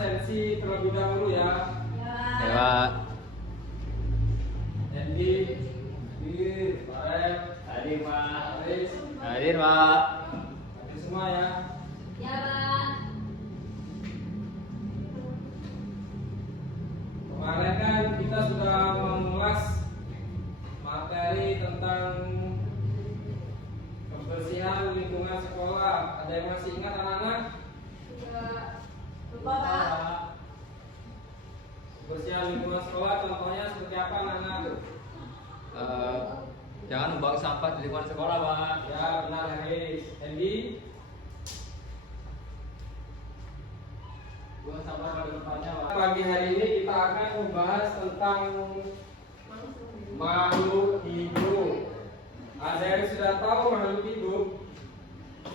absensi terlebih dahulu ya. Ya, Pak. Endi, hadir, Farel, Hadir, Pak. Aris, Hadir, Pak. hadir semua ya. Ya, Pak. Kemarin kan kita sudah mengulas materi tentang kebersihan lingkungan sekolah. Ada yang masih ingat anak-anak? Lupa, Pak. Kebersihan lingkungan sekolah contohnya seperti apa anak-anak? Jangan membuang sampah di lingkungan sekolah, Pak. Ya benar Haris. Endi? Buang sampah pada tempatnya, Pak. Pagi hari ini kita akan membahas tentang makhluk hidup. Ada yang sudah tahu makhluk hidup?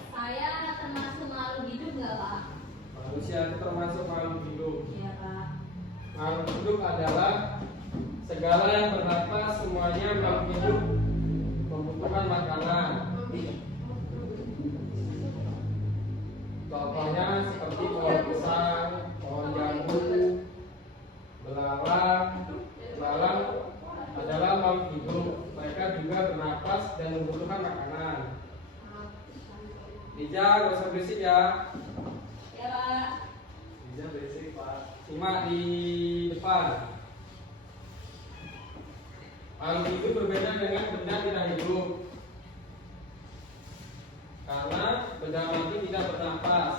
Saya termasuk makhluk hidup nggak, Pak? Manusia itu termasuk makhluk hidup. Iya, Pak. Makhluk hidup adalah segala yang bernapas, semuanya makhluk hidup membutuhkan makanan. Contohnya seperti pohon pisang, pohon jambu, belalang. Belalang adalah makhluk hidup. Mereka juga bernapas dan membutuhkan makanan. Dija, gak usah berisik ya. Ya, Pak. Dija berisik Pak. Cuma di depan. Makhluk hidup berbeda dengan benda tidak hidup. Karena benda mati tidak bernafas.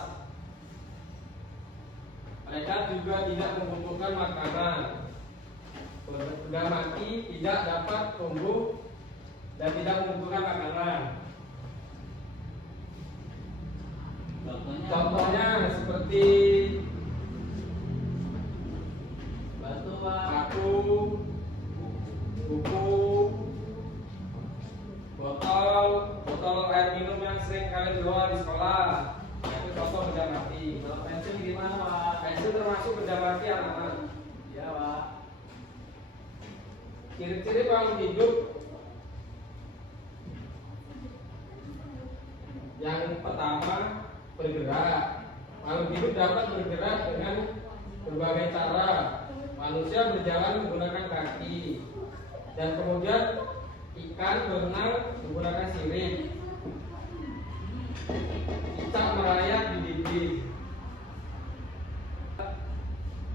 Mereka juga tidak membutuhkan makanan. Benda mati tidak dapat tumbuh dan tidak membutuhkan makanan. Contohnya seperti Batu, Pak. batu, buku, botol air minum yang sering kalian bawa di sekolah. Itu contoh benda mati. Kalau pensil gimana, Pak? Pensil termasuk benda mati anak-anak. Ya, Pak. Ciri-ciri makhluk hidup yang pertama bergerak. Makhluk hidup dapat bergerak dengan berbagai cara. Manusia berjalan menggunakan kaki, dan kemudian ikan berenang menggunakan sirip. Cicak merayap di dinding.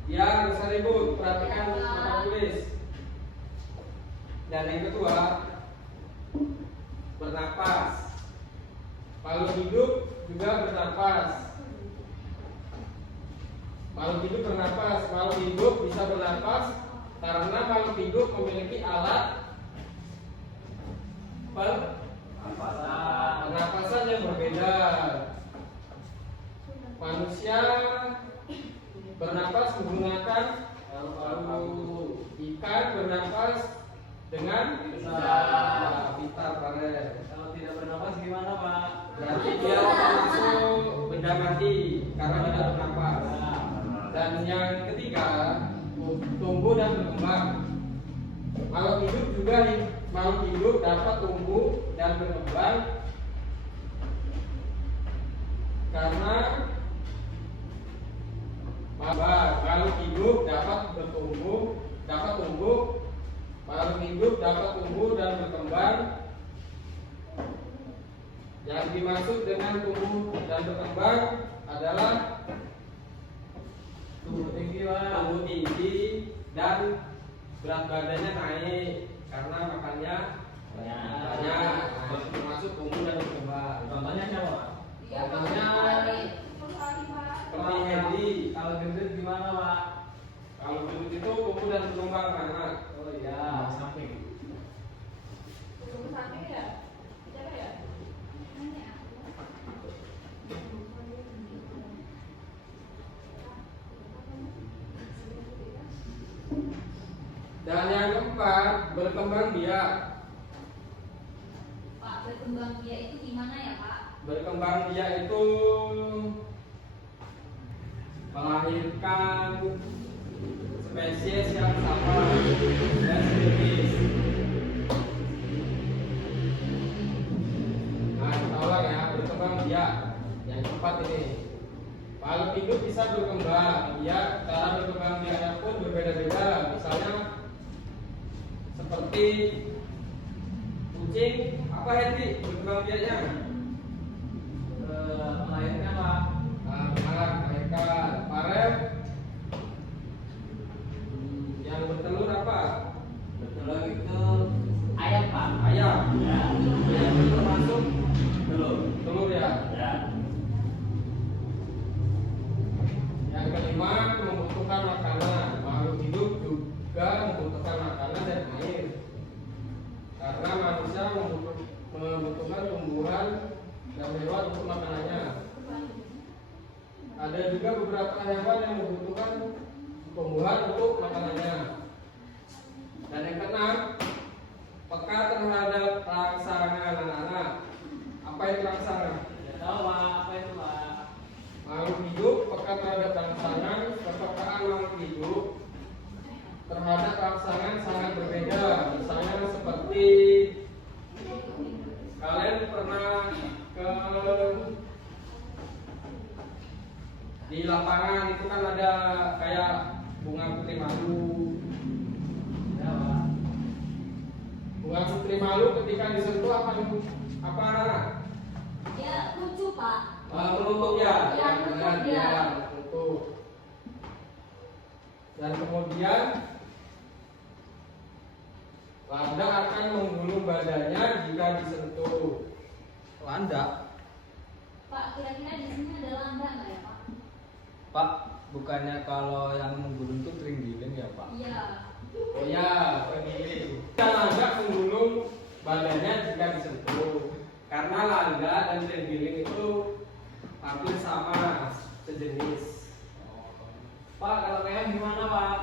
Ya, nggak usah ribut, perhatikan papan tulis. Dan yang kedua, bernapas. Makhluk hidup juga bernapas. Makhluk hidup bernapas. Makhluk hidup bisa bernapas karena makhluk hidup memiliki alat pernapasan yang berbeda. Manusia bernapas menggunakan paru-paru. Ikan bernapas dengan pintar Farel. Kalau tidak bernapas gimana, Pak? Berarti dia termasuk benda mati karena tidak bernapas. Dan yang ketiga, tumbuh dan berkembang. Makhluk hidup juga makhluk hidup dapat tumbuh dan berkembang karena makhluk hidup dapat tumbuh dan berkembang. Yang dimaksud dengan tumbuh dan berkembang adalah Tumbuh tinggi, Pak. tumbuh tinggi dan berat badannya naik karena makannya banyak. Itu termasuk tumbuh dan berkembang. Contohnya siapa, Pak? Iya, Pak. Contohnya seperti Hendi. Kalau gendut gimana, Pak? Kalau gendut itu tumbuh dan berkembang anak. Oh iya, samping. Dan yang keempat, berkembang biak. Pak, berkembang biak itu gimana ya, Pak? Berkembang biak itu melahirkan spesies yang sama dan sejenis. Nah, kita ulang ya, berkembang biak. Yang keempat ini Makhluk hidup bisa berkembang, ya cara berkembang biaknya pun berbeda-beda. Misalnya seperti kucing, apa Hendy berkembang biaknya? Melahirkan Pak. Melahirkan. Parel yang bertelur apa? Bertelur itu ayam Pak. Ayam. Ya. Ayam itu termasuk Telur. telur ya. Ya. Yang kelima, membutuhkan makanan. Makhluk hidup juga membutuhkan makanan dan air. Karena manusia membutuhkan tumbuhan dan hewan untuk makanannya. Ada juga beberapa hewan yang membutuhkan tumbuhan untuk makanannya. Dan yang keenam, peka terhadap rangsangan anak-anak. Apa itu rangsangan? Tidak tahu Pak, apa itu Pak? Makhluk hidup peka terhadap rangsangan. Kepekaan makhluk hidup terhadap rangsangan sangat berbeda. Misalnya seperti kalian pernah ke di lapangan itu kan ada kayak bunga putri malu. Ya Pak. Bunga putri malu ketika disentuh apa anak? Ya, lucu Pak. Menutup ya. Ya, menutup ya. Menutup. Dan kemudian landa akan menggulung badannya jika disentuh. Landa, Pak, kira-kira di sini ada landa nggak ya Pak? Pak, bukannya kalau yang menggulung itu terenggiling ya Pak? Iya. Oh ya, terenggiling. Landa menggulung badannya jika disentuh. Karena landa dan terenggiling itu hampir sama, sejenis. Pak, kalau keong gimana Pak?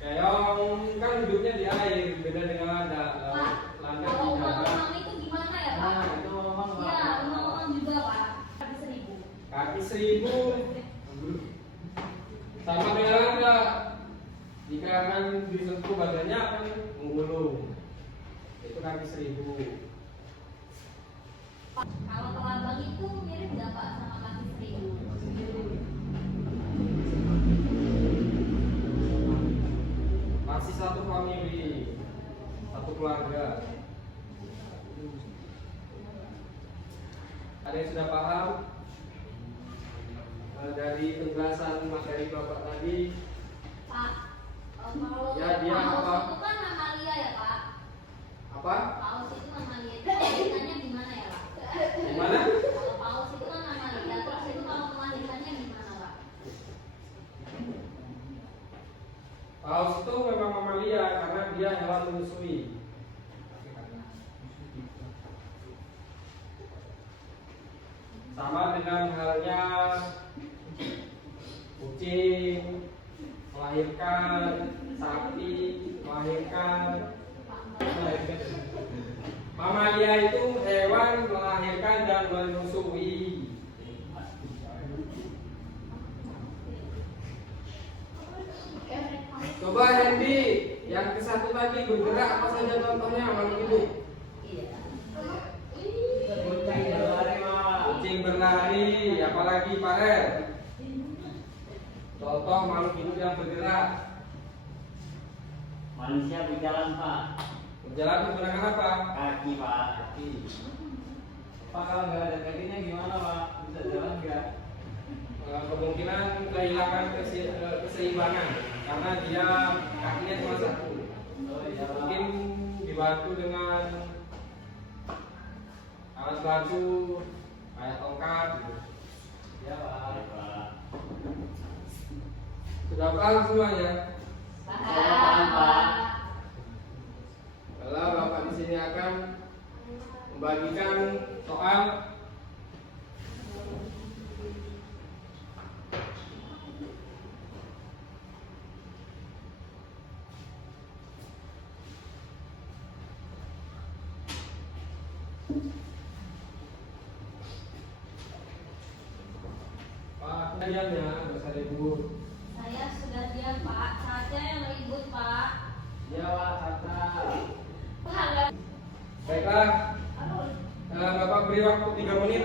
Keong kan hidupnya di air, beda dengan landa. Pak, Landa kalau di darat. umang-umang itu gimana ya Pak? Nah, itu memang Pak. Ya, umang-umang juga Pak. Kaki 1000. Kaki 1000 sama dengan landa. Jika akan disentuh badannya akan menggulung. Itu kaki 1000. Pak, kalau kelabang itu mirip nggak Pak sama kaki 1000? Masih satu famili, satu keluarga. Ada yang sudah paham dari penjelasan materi Bapak tadi? Pak, kalau Ya, dia paus apa? itu kan mamalia ya Pak? Apa? Paus itu mamalia. Itu melahirkannya gimana ya Pak? Gimana? Kalau paus itu kan mamalia, terus itu kalau melahirkannya gimana Pak? Paus itu memang mamalia karena dia hewan menyusui. Sama dengan halnya kucing melahirkan, sapi melahirkan. Mamalia itu hewan melahirkan dan menyusui. Coba Hendy, yang ke satu tadi bergerak apa saja contohnya makhluk hidup? Kucing berlari Pak. Kucing berlari, apalagi Farel? Contoh makhluk hidup yang bergerak. Manusia berjalan Pak. Berjalan menggunakan apa? Kaki Pak. Kaki. Pak, kalau nggak ada kakinya gimana Pak? Bisa jalan nggak? Kemungkinan kehilangan keseimbangan karena dia kakinya cuma satu. Oh iya Pak. Mungkin dibantu dengan alat bantu kayak tongkat gitu. Ya Pak. Sudah paham semuanya? Paham, Pak. Kalau Bapak di sini akan membagikan soal Pak, kejadiannya nggak usah ribut. Saya sudah siap Pak, saja yang ribut Pak. Ya Pak, Tata. Pak, nggak. Baiklah, Aduh. Bapak beri waktu 3 menit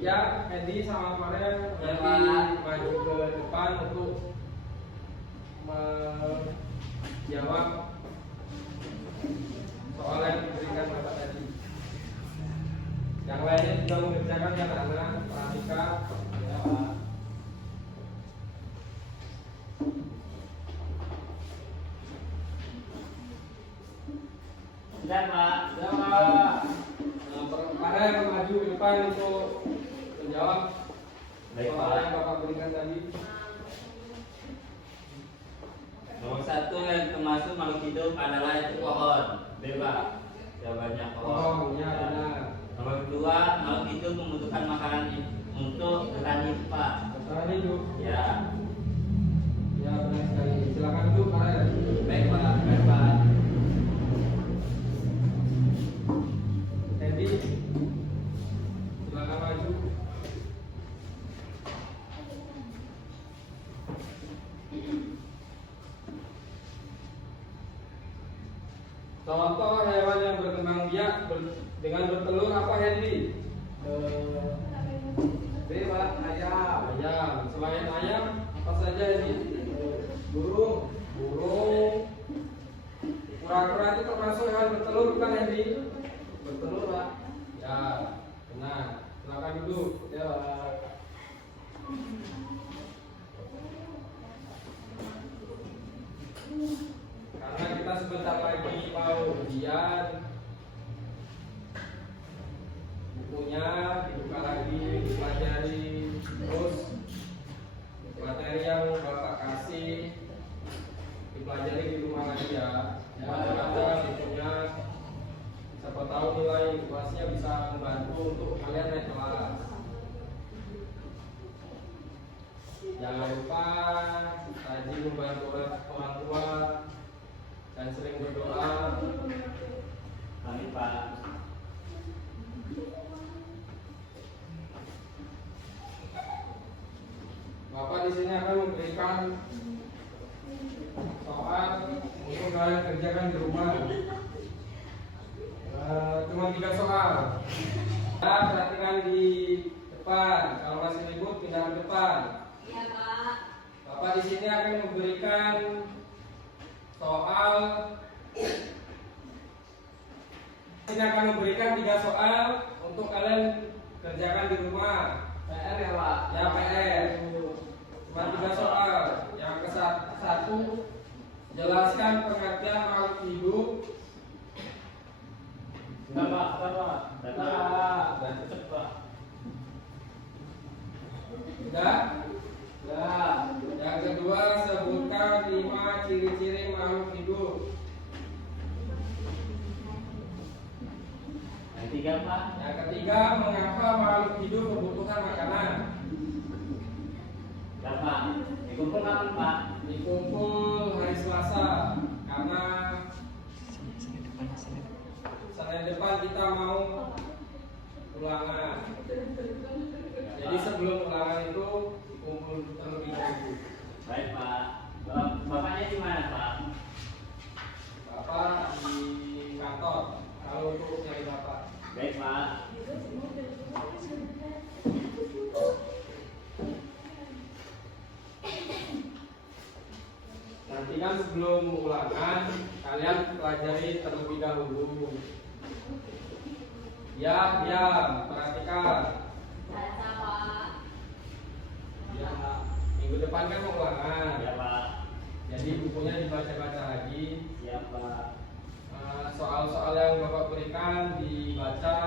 ya, Hendy sama Farel Ya, nanti Pak. maju. menjawab soal yang diberikan Bapak tadi. Yang lainnya juga mengerjakan ya anak-anak, perhatikan ya Pak. Sudah Pak. Ya Pak. Para yang maju ke depan untuk menjawab Baik, soal Pak. yang Bapak berikan tadi. Nomor 1 yang termasuk makhluk hidup adalah itu pohon. Pak. Jawabannya pohon. Oh, ya benar. Nomor 2, makhluk hidup membutuhkan makanan untuk bertahan hidup, Pak. Bertahan hidup. Ya. Ya benar sekali. Silakan duduk Pak. Baik, Pak. Baik, Pak. Jadi silakan maju. Contoh hewan yang berkembang biak dengan bertelur apa Henry? B Pak, ayam. Ayam. Selain ayam apa saja Henry? Burung. Burung. Kura-kura itu termasuk hewan bertelur bukan Henry? Bertelur Pak. Ya, benar. Silakan duduk. Ya Pak. Karena kita sebentar lagi mau ujian, bukunya dibuka lagi, dipelajari, terus materi yang Bapak kasih dipelajari di rumah lagi ya. Ya, ada bukunya. Siapa tahu nilai kelasnya bisa membantu untuk kalian naik kelas. Jangan lupa rajin membantu orang tua dan sering berdoa. Amin, Pak. Bapak di sini akan memberikan soal untuk kalian kerjakan di rumah. Cuma 3 soal. Ya, perhatikan di depan. Kalau masih ribut pindah ke depan. Iya Pak. Bapak di sini akan memberikan soal. Ini akan memberikan 3 soal untuk kalian kerjakan di rumah. PR ya Pak. Ya PR. Cuma 3 soal. Yang ke-1, jelaskan pengertian makhluk hidup. Sudah, Pak. Sudah, Pak. Sudah. Cepat, Pak. Sudah. Ya. Yang kedua, sebutkan 5 ciri-ciri makhluk hidup. Yang 3, Pak. Yang ketiga, mengapa makhluk hidup membutuhkan makanan? Ya, Pak. Dikumpul kapan, Pak? Dikumpul hari Selasa karena Senin depan kita mau ulangan. Jadi sebelum ulangan itu dikumpul terlebih dahulu. Baik, Pak. Bapaknya di mana, Pak? Bapak di kantor. Kalau untuk nyari bapak. Baik, Pak. Nanti kan sebelum ulangan kalian pelajari terlebih dahulu. Ya, diam, perhatikan. Baca Pak. Ya, minggu depan kan mau ulangan. Ya, Pak. Jadi bukunya dibaca-baca lagi. Siap, Pak. Soal-soal yang Bapak berikan dibaca.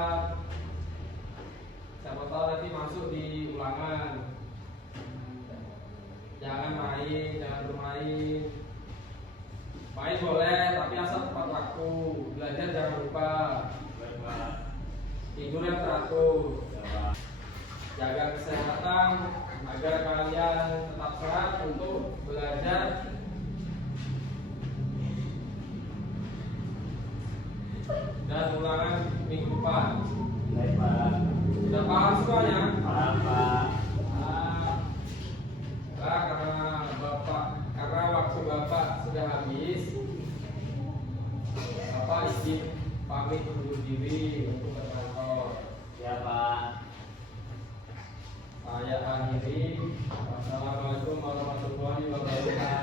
Siapa tahu nanti masuk di ulangan. Jangan main, jangan bermain. Main boleh, tapi asal tepat waktu. Belajar jangan lupa. Baik, Pak. Tidur yang teratur. Ya, Pak. Jaga kesehatan agar kalian tetap sehat untuk belajar. Dan ulangan minggu depan. Baik, Pak. Sudah paham semuanya? Paham, Pak. Karena waktu Bapak sudah habis, Bapak izin pamit undur diri untuk ke kantor. Ya, Pak. Saya akhiri. Wassalamualaikum warahmatullahi wabarakatuh.